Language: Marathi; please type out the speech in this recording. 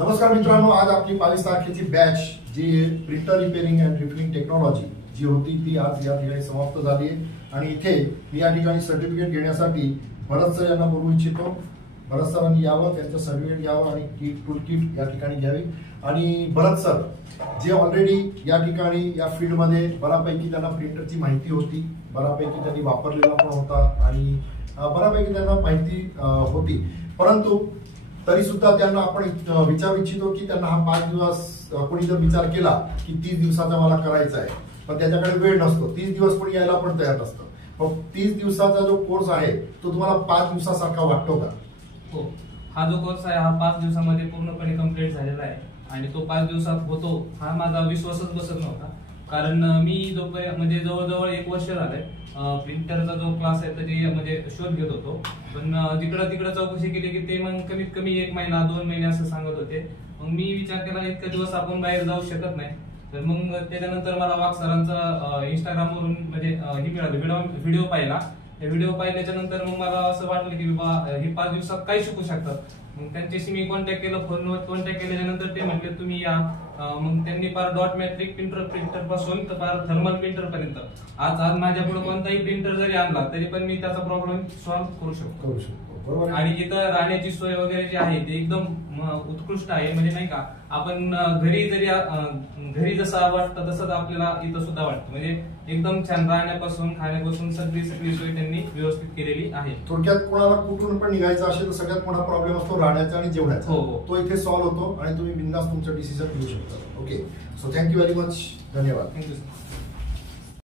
नमस्कार मित्रांनो, आज आपली 22 तारखेची बॅच जी printer repairing and refilling technology जी होती ती आज या ठिकाणी समाप्त झाली आहे आणि इथे मी या ठिकाणी सर्टिफिकेट घेण्यासाठी भरत सर यांना बोलवू इच्छितो। भरत सरांनी यावं, त्यांचं सर्टिफिकेट घ्यावं आणि किट टूल किट या ठिकाणी घ्यावी। आणि भरत सर जे ऑलरेडी या ठिकाणी या फील्डमध्ये बऱ्यापैकी त्यांना प्रिंटरची माहिती होती, बऱ्यापैकी त्यांनी वापरलेला पण होता आणि बऱ्यापैकी त्यांना माहिती होती, परंतु तरी सुद्धा त्यांना आपण विचारू इच्छितो की त्यांना हा 5 दिवस कोणी जर विचार केला की 30 दिवसाचा मला करायचा आहे, पण त्याच्याकडे वेळ नसतो, 30 दिवस कोणी यायला पण तयार नसतं, पण 30 दिवसाचा जो कोर्स आहे तो तुम्हाला 5 दिवसासारखा वाटतो का? हो, हा जो कोर्स आहे हा 5 दिवसामध्ये पूर्णपणे कंप्लीट झालेला आहे आणि तो 5 दिवसात होतो हा माझा विश्वासच बसत नव्हता। कारण मी जो म्हणजे जवळजवळ 1 वर्ष झालंय प्रिंटरचा जो क्लास आहे त्याची म्हणजे शोध घेत होतो, पण तिकडं चौकशी केली की ते मग कमीत कमी 1 महिना 2 महिने असं सांगत होते। मग मी विचार केला इतके दिवस आपण बाहेर जाऊ शकत नाही, तर मग त्याच्यानंतर मला वाघ सरांचा इंस्टाग्रामवरून म्हणजे हे मिळालं, व्हिडिओ पाहिला। व्हिडिओ पाहिल्याच्या नंतर मग मला असं वाटलं की बाबा हे 5 दिवसात काय शिकू शकतात। मग त्यांच्याशी मी कॉन्टॅक्ट केलं, फोनवर कॉन्टॅक्ट केल्याच्या नंतर ते म्हटले तुम्ही या। मग त्यांनी पार डॉट मॅट्रिक प्रिंटर पासून तर पार थर्मल प्रिंटर पर्यंत आज माझ्या पुढे कोणताही प्रिंटर जरी आणला तरी पण मी त्याचा प्रॉब्लेम सॉल्व्ह करू शकतो। बरोबर। आणि इथं राहण्याची सोय वगैरे जी आहे ते एकदम उत्कृष्ट आहे, म्हणजे नाही का आपण घरी जसं वाटतं तसंच आपल्याला इथं सुद्धा वाटतं, म्हणजे एकदम छान राहण्यापासून खाण्यापासून सगळी सोय त्यांनी व्यवस्थित केलेली आहे। थोडक्यात कोणाला कुठून पण निघायचं असेल तर सगळ्यात मोठा प्रॉब्लेम असतो राहण्याचा आणि जेवणाचा, तो इथे सॉल्व्ह होतो आणि तुम्ही बिंदास तुमचं डिसिजन घेऊ शकता। Okay, so thank you very much, धन्यवाद। Thank you sir.